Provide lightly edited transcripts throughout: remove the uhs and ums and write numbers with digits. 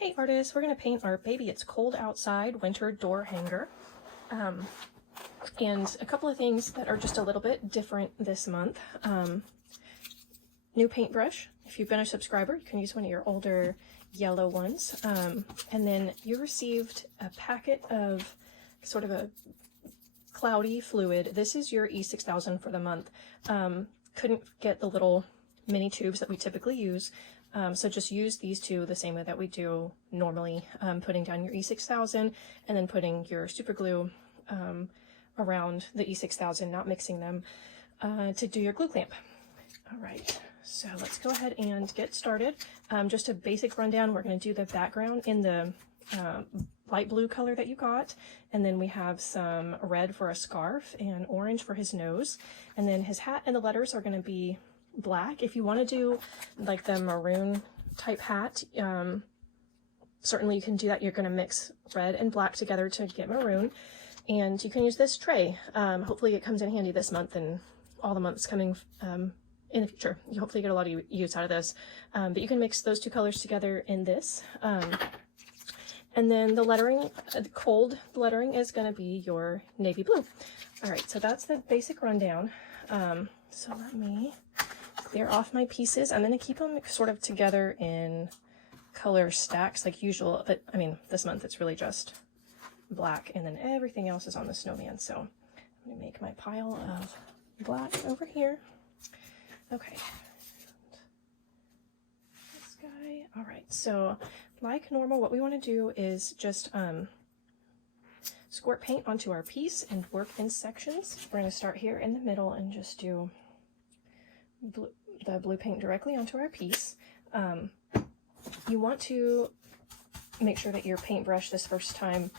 Hey artists, we're going to paint our Baby It's Cold Outside winter door hanger. And a couple of things that are just a little bit different this month. New paintbrush. If you've been a subscriber, you can use one of your older yellow ones. And then you received a packet of sort of a cloudy fluid. This is your E6000 for the month. Couldn't get the little mini tubes that we typically use. So just use these two the same way that we do normally, putting down your E6000 and then putting your super glue around the E6000, not mixing them, to do your glue clamp. All right, so let's go ahead and get started. Just a basic rundown. We're going to do the background in the light blue color that you got, and then we have some red for a scarf and orange for his nose, and then his hat and the letters are going to be black. If you want to do like the maroon type hat, certainly you can do that. You're going to mix red and black together to get maroon, and you can use this tray. Hopefully it comes in handy this month and all the months coming in the future. You hopefully get a lot of use out of this, but you can mix those two colors together in this. And then the lettering, the cold lettering, is going to be your navy blue. All right, so that's the basic rundown. So let me clear off my pieces. I'm going to keep them sort of together in color stacks like usual, but I mean, this month it's really just black, and then everything else is on the snowman. So I'm going to make my pile of black over here. Okay. This guy. All right, so like normal, what we want to do is just squirt paint onto our piece and work in sections. We're going to start here in the middle and just do the blue paint directly onto our piece. You want to make sure that your paintbrush this first time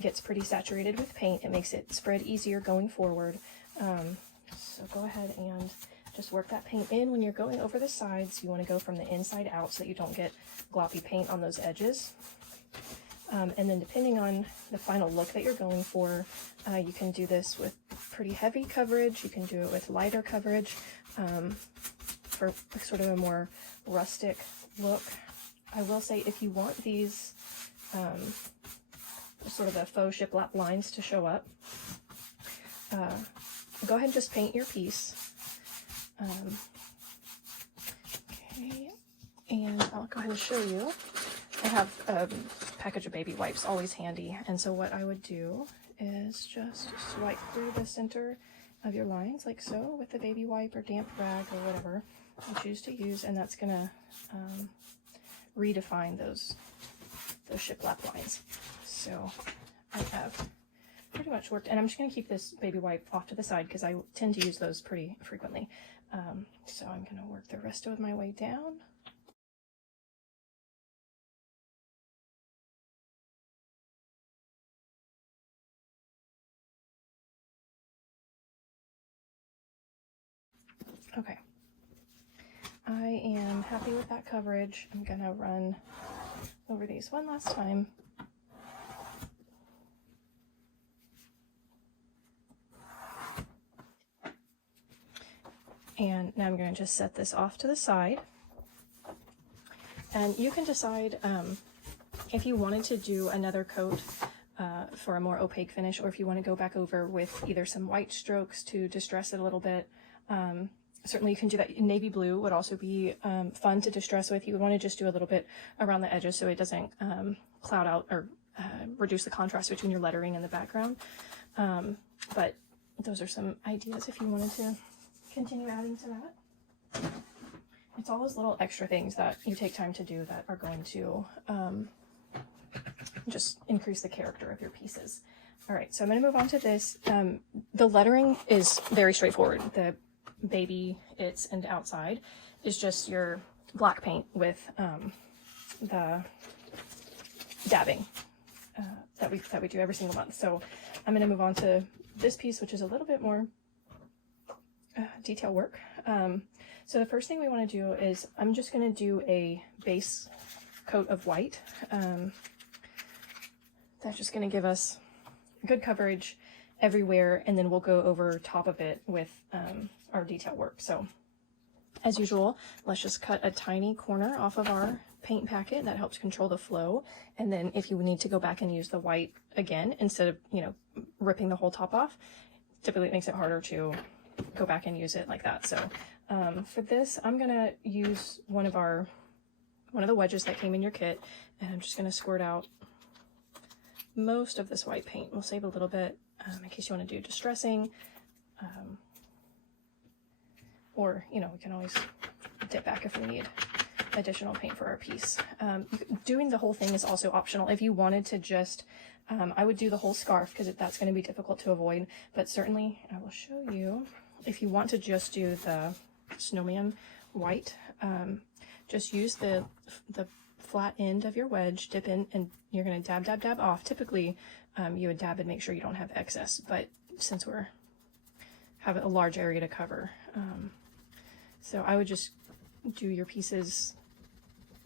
gets pretty saturated with paint. It makes it spread easier going forward. So go ahead and just work that paint in. When you're going over the sides, you want to go from the inside out so that you don't get gloppy paint on those edges. And then depending on the final look that you're going for, you can do this with pretty heavy coverage. You can do it with lighter coverage for sort of a more rustic look. I will say, if you want these sort of the faux shiplap lines to show up, go ahead and just paint your piece. Okay, and I'll go ahead and show you. I have a package of baby wipes always handy, and so what I would do is just swipe through the center of your lines like so with the baby wipe or damp rag or whatever you choose to use, and that's gonna redefine those shiplap lines. So I have pretty much worked, and I'm just going to keep this baby wipe off to the side because I tend to use those pretty frequently. So I'm going to work the rest of my way down. Okay, I am happy with that coverage. I'm going to run over these one last time. And now I'm going to just set this off to the side. And you can decide if you wanted to do another coat for a more opaque finish, or if you want to go back over with either some white strokes to distress it a little bit. Certainly you can do that. Navy blue would also be fun to distress with. You would want to just do a little bit around the edges so it doesn't cloud out or reduce the contrast between your lettering and the background. But those are some ideas if you wanted to continue adding to that. It's all those little extra things that you take time to do that are going to just increase the character of your pieces. All right, so I'm going to move on to this. The lettering is very straightforward. The Baby It's and outside is just your black paint with the dabbing that we do every single month. So I'm going to move on to this piece, which is a little bit more detail work. So the first thing we want to do is I'm just going to do a base coat of white. That's just going to give us good coverage everywhere, and then we'll go over top of it with our detail work. So As usual, let's just cut a tiny corner off of our paint packet. That helps control the flow. And then if you need to go back and use the white again, instead of, you know, ripping the whole top off, typically it makes it harder to go back and use it like that. So for this, I'm gonna use one of the wedges that came in your kit, and I'm just gonna squirt out most of this white paint. We'll save a little bit in case you want to do distressing, or, you know, we can always dip back if we need additional paint for our piece. Doing the whole thing is also optional. If you wanted to just, I would do the whole scarf because that's going to be difficult to avoid, but certainly I will show you. If you want to just do the snowman white, just use the flat end of your wedge, dip in, and you're going to dab, dab, dab off. Typically, you would dab and make sure you don't have excess, but since have a large area to cover, so I would just do your pieces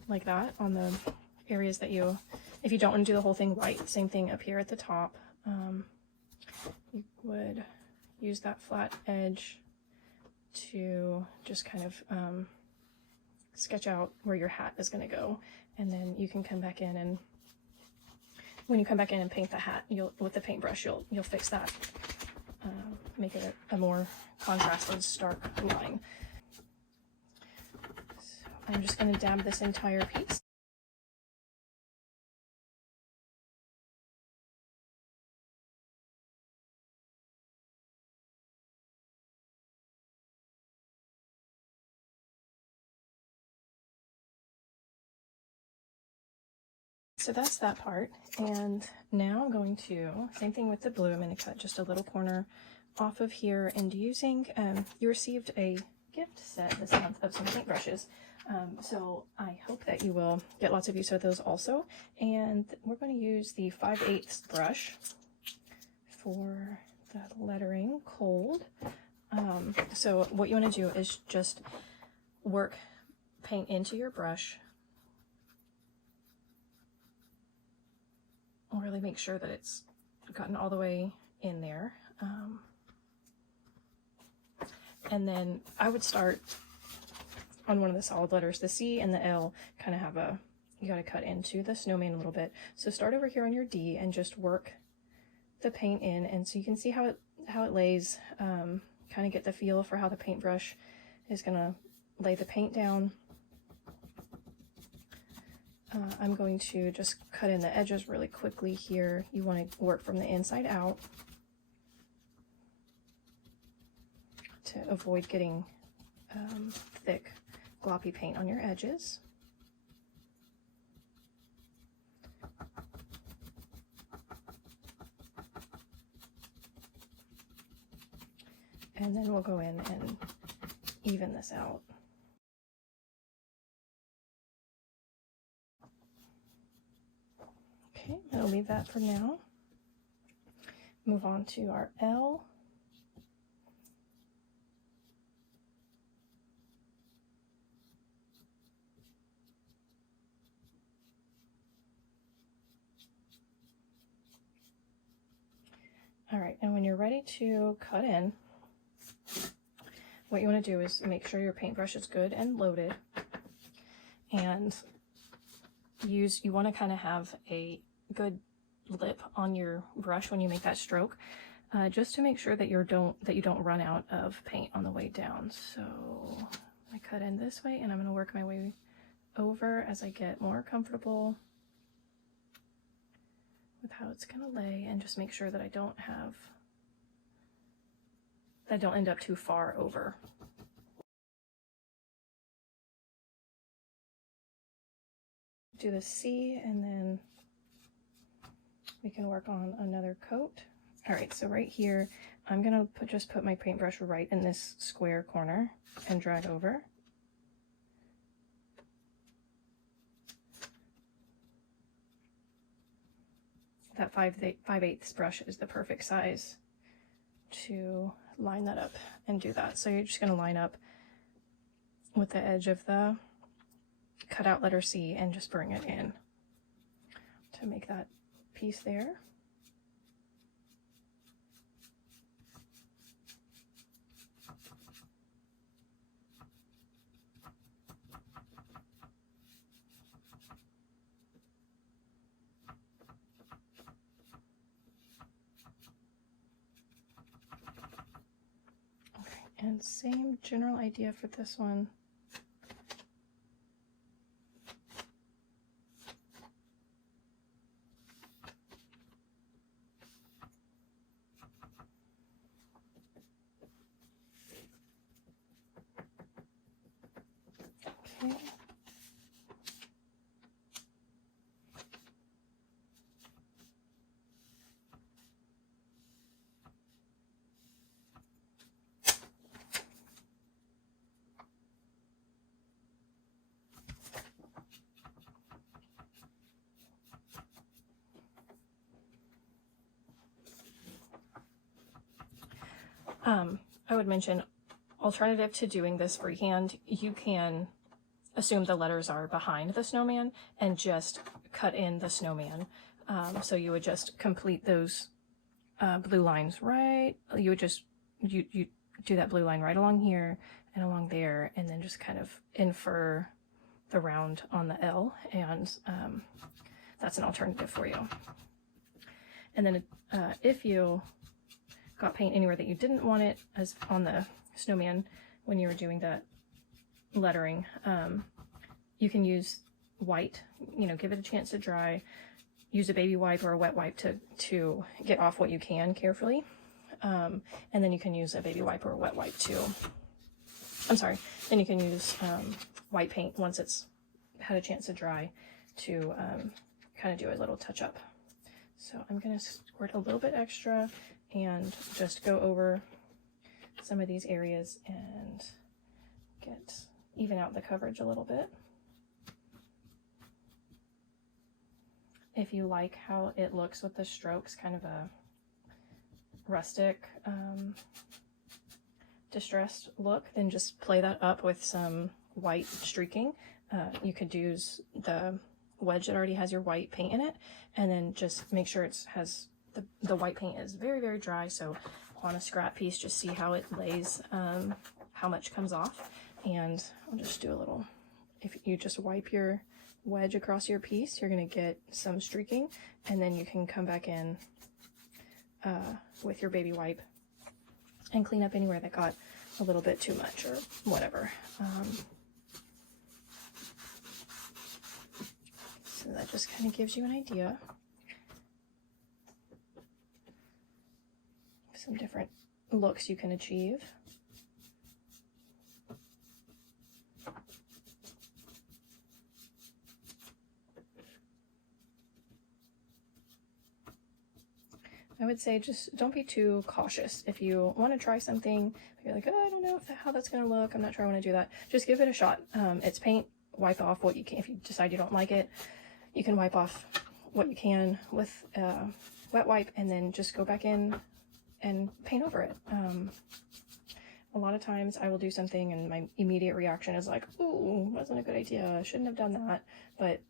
like that on the areas that if you don't want to do the whole thing white, same thing up here at the top. You would use that flat edge to just kind of sketch out where your hat is going to go, and then you can come back in, and when you come back in and paint the hat, with the paintbrush, you'll fix that, make it a more contrasted, stark line. So I'm just going to dab this entire piece. So that's that part, and now I'm going to, same thing with the blue, I'm going to cut just a little corner off of here, and using, you received a gift set this month of some paintbrushes, so I hope that you will get lots of use of those also, and we're going to use the 5/8 brush for the lettering Cold. So what you want to do is just work paint into your brush, really make sure that it's gotten all the way in there. And then I would start on one of the solid letters. The C and the L kind of have you got to cut into the snowman a little bit. So start over here on your D and just work the paint in, and so you can see how it lays, kind of get the feel for how the paintbrush is going to lay the paint down. I'm going to just cut in the edges really quickly here. You want to work from the inside out to avoid getting thick, gloppy paint on your edges. And then we'll go in and even this out. Okay, I'll leave that for now. Move on to our L. All right, and when you're ready to cut in, what you want to do is make sure your paintbrush is good and loaded, and you want to kind of have a good lip on your brush when you make that stroke, just to make sure that you don't run out of paint on the way down. So I cut in this way, and I'm going to work my way over as I get more comfortable with how it's going to lay, and just make sure that I don't end up too far over. Do the C, and then we can work on another coat. All right, so right here, I'm gonna just put my paintbrush right in this square corner and drag over. That 5/8 brush is the perfect size to line that up and do that. So you're just gonna line up with the edge of the cutout letter C and just bring it in to make that piece there. And same general idea for this one. Okay. I would mention, alternative to doing this freehand, you can assume the letters are behind the snowman and just cut in the snowman. So you would just complete those blue lines right. You would just, you do that blue line right along here and along there, and then just kind of infer the round on the L, and that's an alternative for you. And then if you got paint anywhere that you didn't want it, as on the snowman when you were doing that lettering, you can use white, you know, give it a chance to dry, use a baby wipe or a wet wipe to get off what you can carefully, and then you can use a baby wipe or a wet wipe too. I'm sorry, then you can use white paint once it's had a chance to dry to kind of do a little touch up. So I'm going to squirt a little bit extra and just go over some of these areas and even out the coverage a little bit. If you like how it looks with the strokes, kind of a rustic, distressed look, then just play that up with some white streaking. You could use the wedge that already has your white paint in it, and then just make sure it has the white paint is very, very dry. So on a scrap piece, just see how it lays, how much comes off. And I'll just do a little, if you just wipe your wedge across your piece, you're going to get some streaking, and then you can come back in with your baby wipe and clean up anywhere that got a little bit too much or whatever. So that just kind of gives you an idea. Some different looks you can achieve. I would say just don't be too cautious. If you want to try something, you're like, oh, I don't know how that's going to look, I'm not sure I want to do that, just give it a shot. It's paint. Wipe off what you can. If you decide you don't like it, you can wipe off what you can with a wet wipe, and then just go back in and paint over it. A lot of times I will do something and my immediate reaction is like, ooh, wasn't a good idea, I shouldn't have done that. But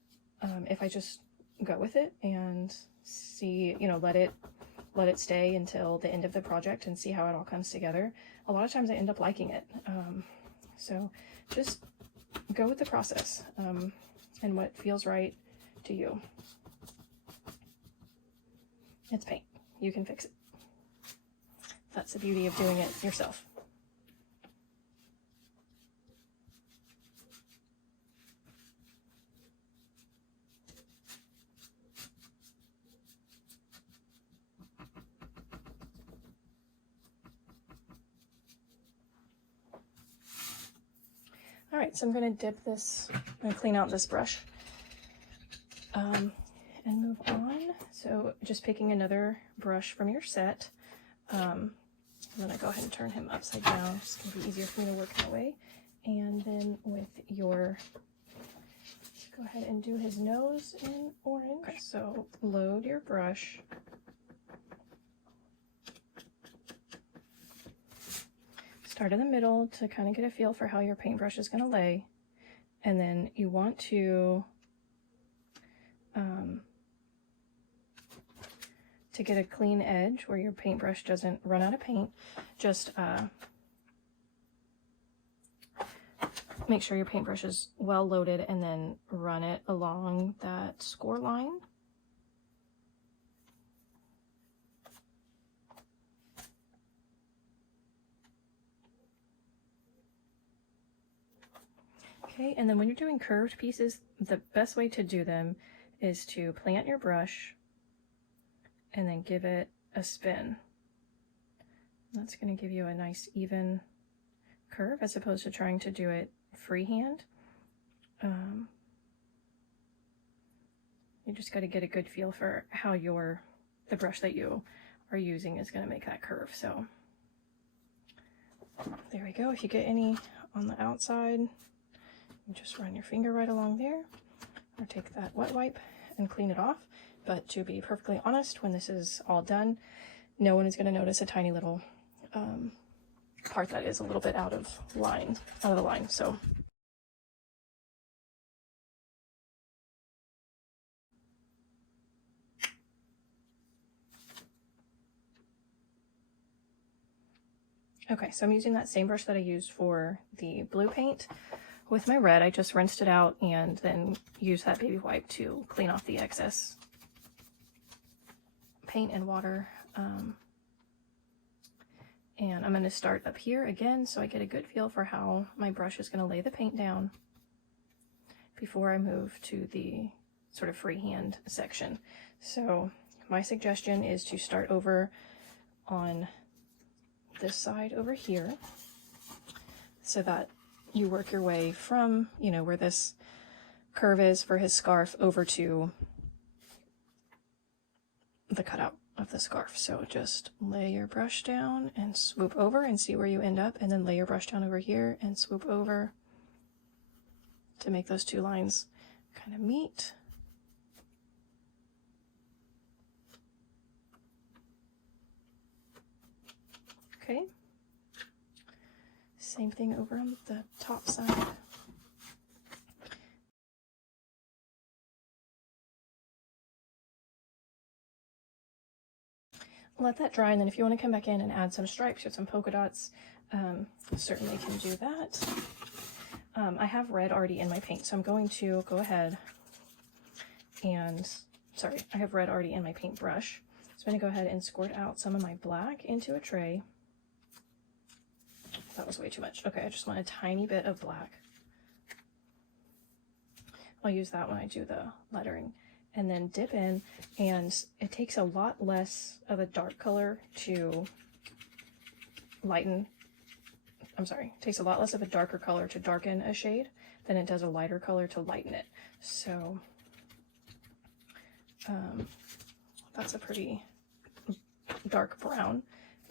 if I just go with it and see, you know, let it stay until the end of the project and see how it all comes together, a lot of times I end up liking it. So just go with the process and what feels right to you. It's paint. You can fix it. That's the beauty of doing it yourself. All right, so I'm going to dip this, I'm going to clean out this brush and move on. So just picking another brush from your set. I'm going to go ahead and turn him upside down. It's going to be easier for me to work that way. And then with your, go ahead and do his nose in orange. Okay, so load your brush. Start in the middle to kind of get a feel for how your paintbrush is going to lay. And then you want to get a clean edge where your paintbrush doesn't run out of paint, just make sure your paintbrush is well loaded and then run it along that score line. Okay, and then when you're doing curved pieces, the best way to do them is to plant your brush and then give it a spin. That's going to give you a nice even curve as opposed to trying to do it freehand. You just got to get a good feel for how the brush that you are using is going to make that curve. So there we go. If you get any on the outside, you just run your finger right along there, or take that wet wipe and clean it off. But to be perfectly honest, when this is all done, no one is going to notice a tiny little part that is a little bit out of the line. So okay, so I'm using that same brush that I used for the blue paint. With my red, I just rinsed it out and then used that baby wipe to clean off the excess paint and water. And I'm going to start up here again so I get a good feel for how my brush is going to lay the paint down before I move to the sort of freehand section. So my suggestion is to start over on this side over here so that you work your way from, you know, where this curve is for his scarf over to the cutout of the scarf. So just lay your brush down and swoop over and see where you end up, and then lay your brush down over here and swoop over to make those two lines kind of meet. Okay. Same thing over on the top side. Let that dry, and then if you want to come back in and add some stripes or some polka dots, certainly can do that. I have red already in my paint, so I'm going to go ahead and, I have red already in my paintbrush. So I'm going to go ahead and squirt out some of my black into a tray. That was way too much. Okay, I just want a tiny bit of black. I'll use that when I do the lettering. And then dip in, and it takes a lot less of a dark color to lighten, it takes a lot less of a darker color to darken a shade than it does a lighter color to lighten it. So that's a pretty dark brown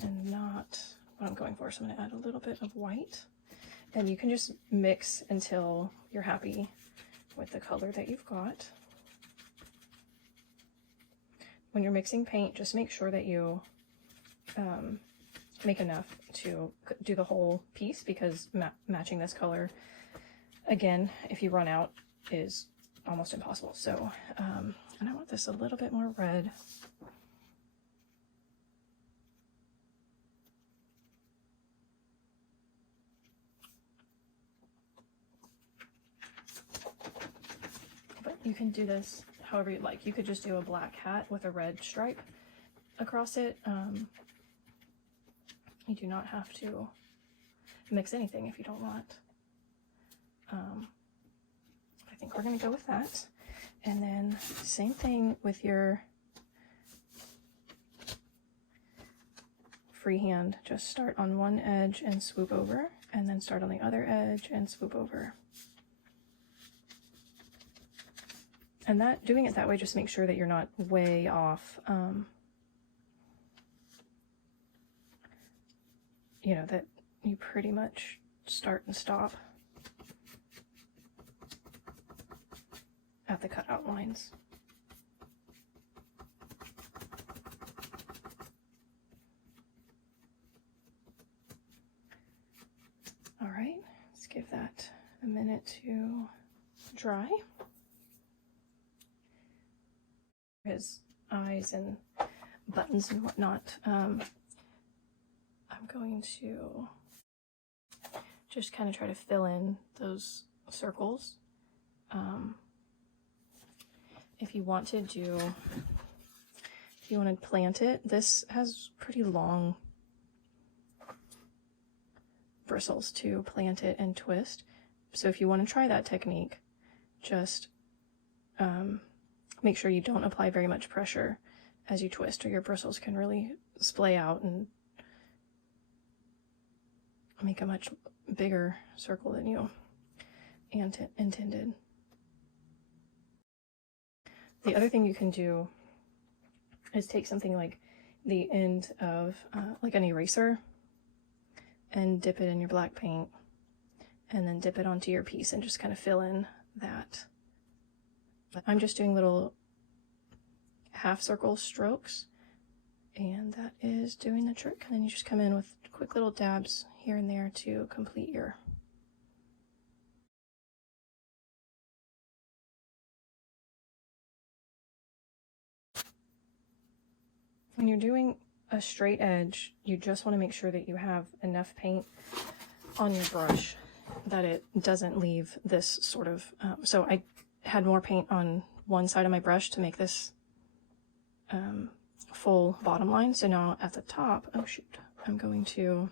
and not what I'm going for. So I'm going to add a little bit of white, and you can just mix until you're happy with the color that you've got. When you're mixing paint, just make sure that you make enough to do the whole piece, because matching this color, again, if you run out, is almost impossible. So, and I want this a little bit more red. But you can do this however you like. You could just do a black hat with a red stripe across it. You do not have to mix anything if you don't want. I think we're going to go with that. And then same thing with your freehand. Just start on one edge and swoop over, and then start on the other edge and swoop over. And doing it that way just make sure that you're not way off, you know, that you pretty much start and stop at the cutout lines. All right, let's give that a minute to dry. His eyes and buttons and whatnot. I'm going to just kind of try to fill in those circles. If you want to plant it, this has pretty long bristles to plant it and twist. So if you want to try that technique, just make sure you don't apply very much pressure as you twist, or your bristles can really splay out and make a much bigger circle than you intended. The other thing you can do is take something like the end of like an eraser and dip it in your black paint, and then dip it onto your piece and just kind of fill in that. I'm just doing little half circle strokes, and that is doing the trick. And then you just come in with quick little dabs here and there to complete your when you're doing a straight edge, you just want to make sure that you have enough paint on your brush that it doesn't leave this sort of so I had more paint on one side of my brush to make this full bottom line. So now at the top, oh shoot, I'm going to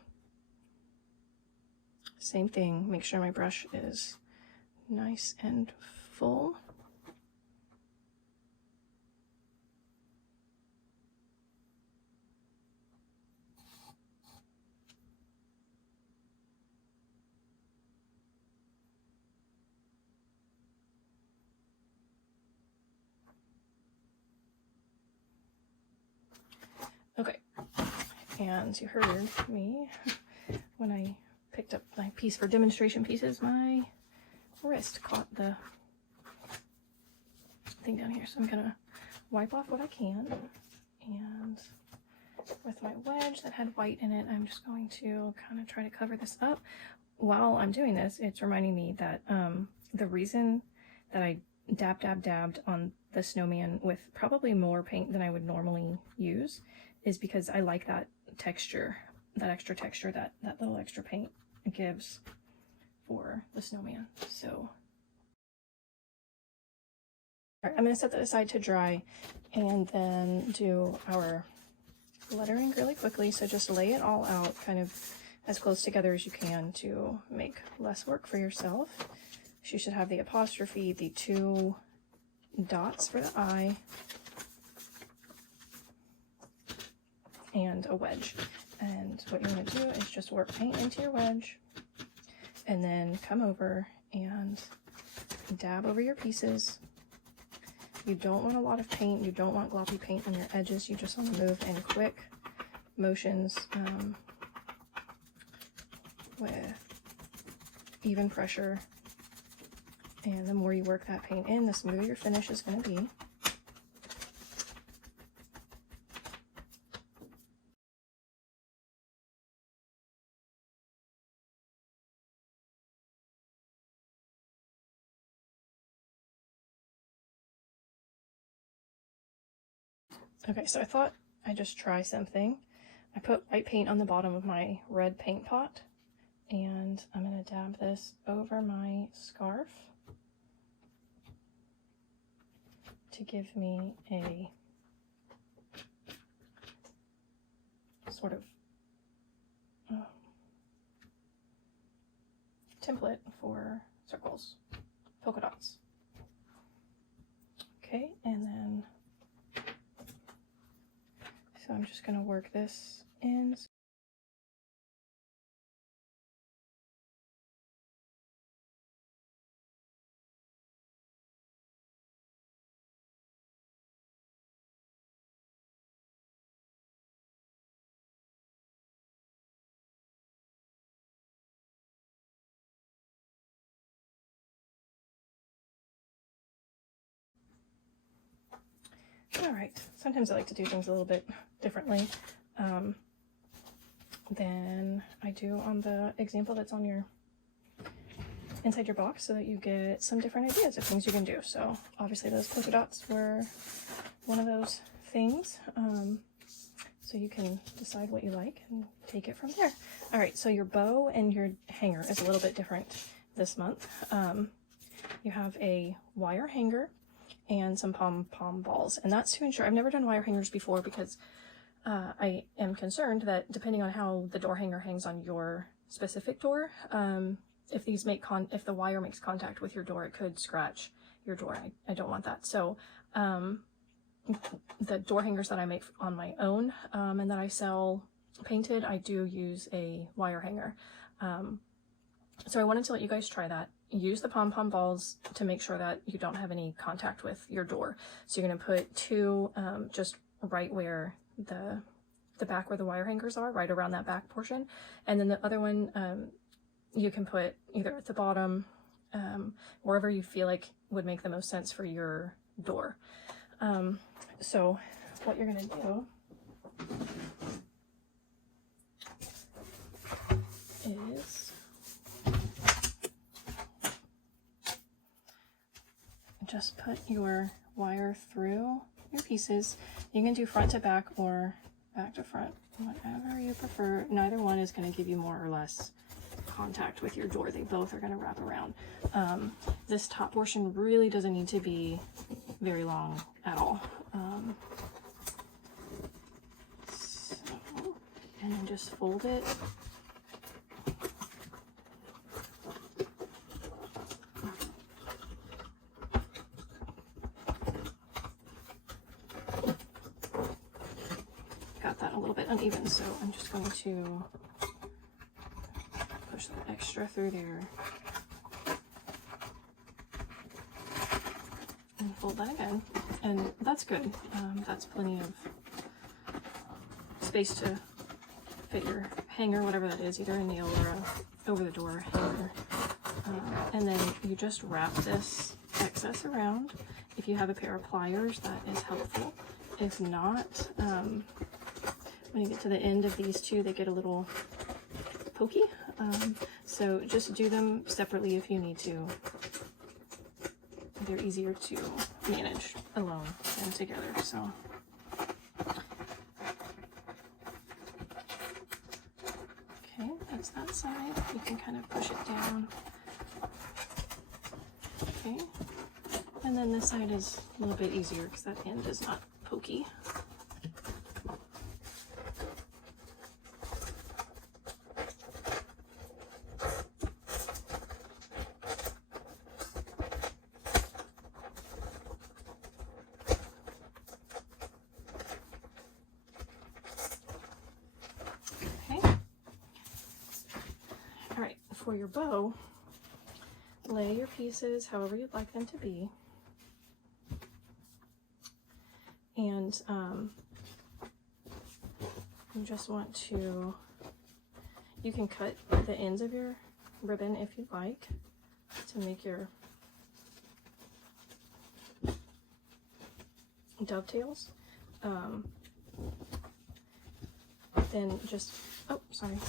same thing, make sure my brush is nice and full. Okay, and you heard me when I picked up my piece for demonstration pieces, my wrist caught the thing down here. So I'm gonna wipe off what I can, and with my wedge that had white in it, I'm just going to kind of try to cover this up. While I'm doing this, it's reminding me that the reason that I dabbed on the snowman with probably more paint than I would normally use is because I like that texture, that extra texture that little extra paint gives for the snowman. So I'm going to set that aside to dry and then do our lettering really quickly. So just lay it all out kind of as close together as you can to make less work for yourself. So you should have the apostrophe, the 2 dots for the eye, and a wedge. And what you want to do is just work paint into your wedge and then come over and dab over your pieces. You don't want a lot of paint, you don't want gloppy paint on your edges, you just want to move in quick motions with even pressure. And the more you work that paint in, the smoother your finish is going to be. Okay, so I thought I'd just try something. I put white paint on the bottom of my red paint pot, and I'm going to dab this over my scarf to give me a sort of template for circles, polka dots. Okay, and then so I'm just going to work this in. All right, sometimes I like to do things a little bit differently than I do on the example that's on your inside your box, so that you get some different ideas of things you can do. So obviously those polka dots were one of those things. So you can decide what you like and take it from there. All right, so your bow and your hanger is a little bit different this month. You have a wire hanger and some pom-pom balls, and that's to ensure, I've never done wire hangers before because I am concerned that depending on how the door hanger hangs on your specific door, if if the wire makes contact with your door, it could scratch your door. I don't want that. So the door hangers that I make on my own and that I sell painted, I do use a wire hanger. So I wanted to let you guys try that. Use the pom-pom balls to make sure that you don't have any contact with your door. So you're going to put 2 just right where the back where the wire hangers are, right around that back portion. And then the other one you can put either at the bottom, wherever you feel like would make the most sense for your door. So what you're going to do is just put your wire through your pieces. You can do front to back or back to front, whatever you prefer. Neither one is going to give you more or less contact with your door. They both are going to wrap around. This top portion really doesn't need to be very long at all. And then just fold it. Got that a little bit uneven, so I'm just going to push the extra through there and fold that again, and that's good. That's plenty of space to fit your hanger, whatever that is, either a nail or a over the door hanger. And then you just wrap this excess around. If you have a pair of pliers, that is helpful. If not, when you get to the end of these 2, they get a little pokey. So just do them separately if you need to. They're easier to manage alone than together. So okay, that's that side. You can kind of push it down. Okay, and then this side is a little bit easier because that end is not pokey. For your bow, lay your pieces however you'd like them to be, and you just want to, you can cut the ends of your ribbon if you'd like to make your dovetails. Then just, oh, sorry.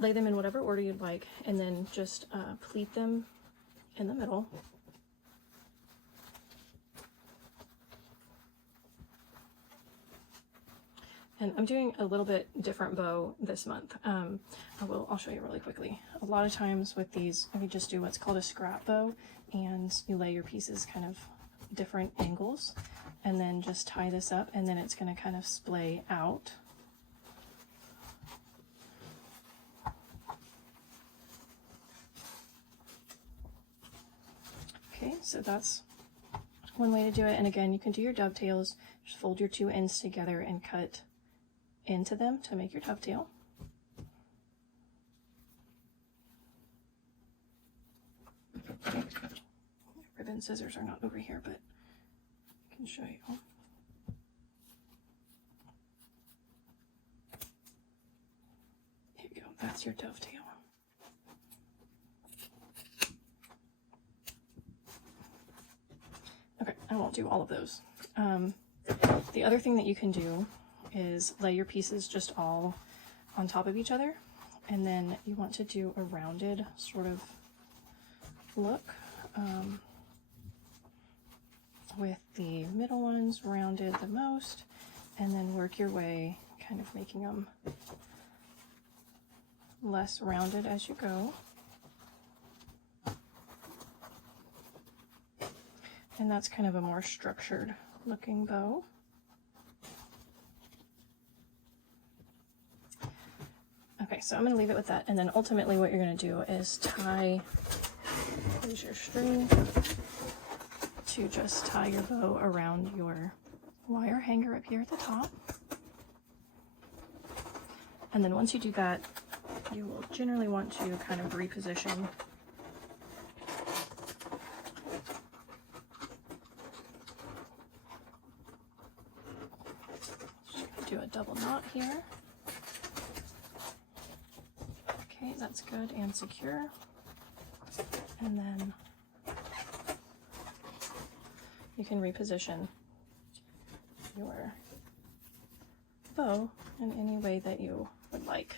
Lay them in whatever order you'd like, and then just pleat them in the middle. And I'm doing a little bit different bow this month. I'll show you really quickly. A lot of times with these, we just do what's called a scrap bow, and you lay your pieces kind of different angles, and then just tie this up, and then it's going to kind of splay out. Okay, so that's one way to do it. And again, you can do your dovetails. Just fold your 2 ends together and cut into them to make your dovetail. Ribbon scissors are not over here, but I can show you. Here you go, that's your dovetail. Okay, I won't do all of those. The other thing that you can do is lay your pieces just all on top of each other, and then you want to do a rounded sort of look with the middle ones rounded the most, and then work your way kind of making them less rounded as you go. And that's kind of a more structured looking bow. Okay, so I'm going to leave it with that. And then ultimately what you're going to do is use your string to just tie your bow around your wire hanger up here at the top. And then once you do that, you will generally want to kind of reposition do a double knot here. Okay, that's good and secure. And then you can reposition your bow in any way that you would like.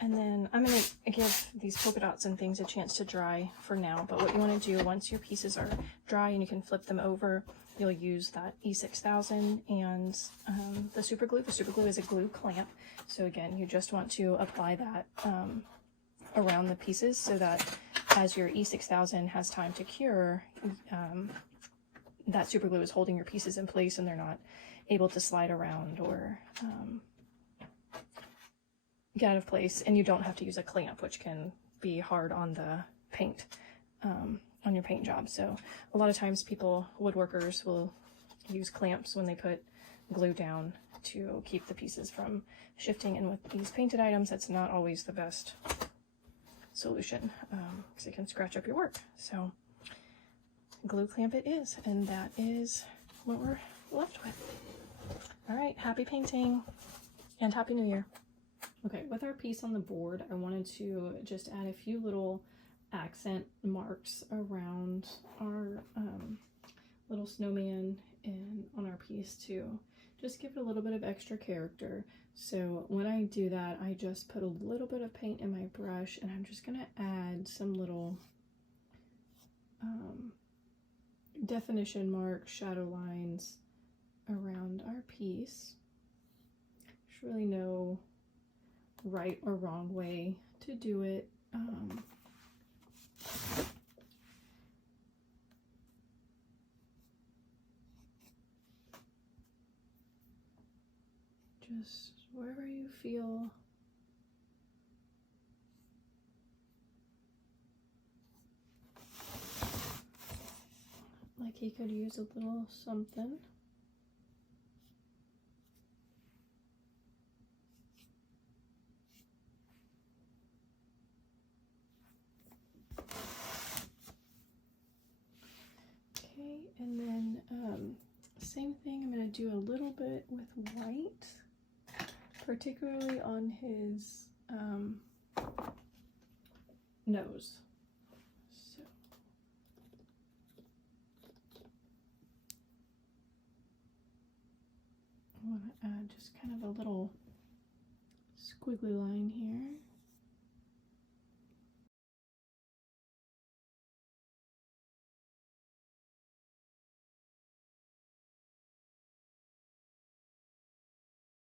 And then I'm going to give these polka dots and things a chance to dry for now, but what you want to do once your pieces are dry and you can flip them over, you'll use that E6000 and the super glue. The super glue is a glue clamp, so again, you just want to apply that around the pieces so that as your E6000 has time to cure, that super glue is holding your pieces in place and they're not able to slide around or get out of place, and you don't have to use a clamp, which can be hard on the paint, on your paint job. So a lot of times woodworkers will use clamps when they put glue down to keep the pieces from shifting, and with these painted items, that's not always the best solution because it can scratch up your work. So glue clamp it is, and that is what we're left with. All right, happy painting and Happy New Year. Okay, with our piece on the board, I wanted to just add a few little accent marks around our little snowman and on our piece to just give it a little bit of extra character. So when I do that, I just put a little bit of paint in my brush and I'm just going to add some little definition marks, shadow lines around our piece. There's really no right or wrong way to do it. Just wherever you feel like he could use a little something. Okay, and then same thing, I'm going to do a little bit with white, particularly on his nose. So I want to add just kind of a little squiggly line here.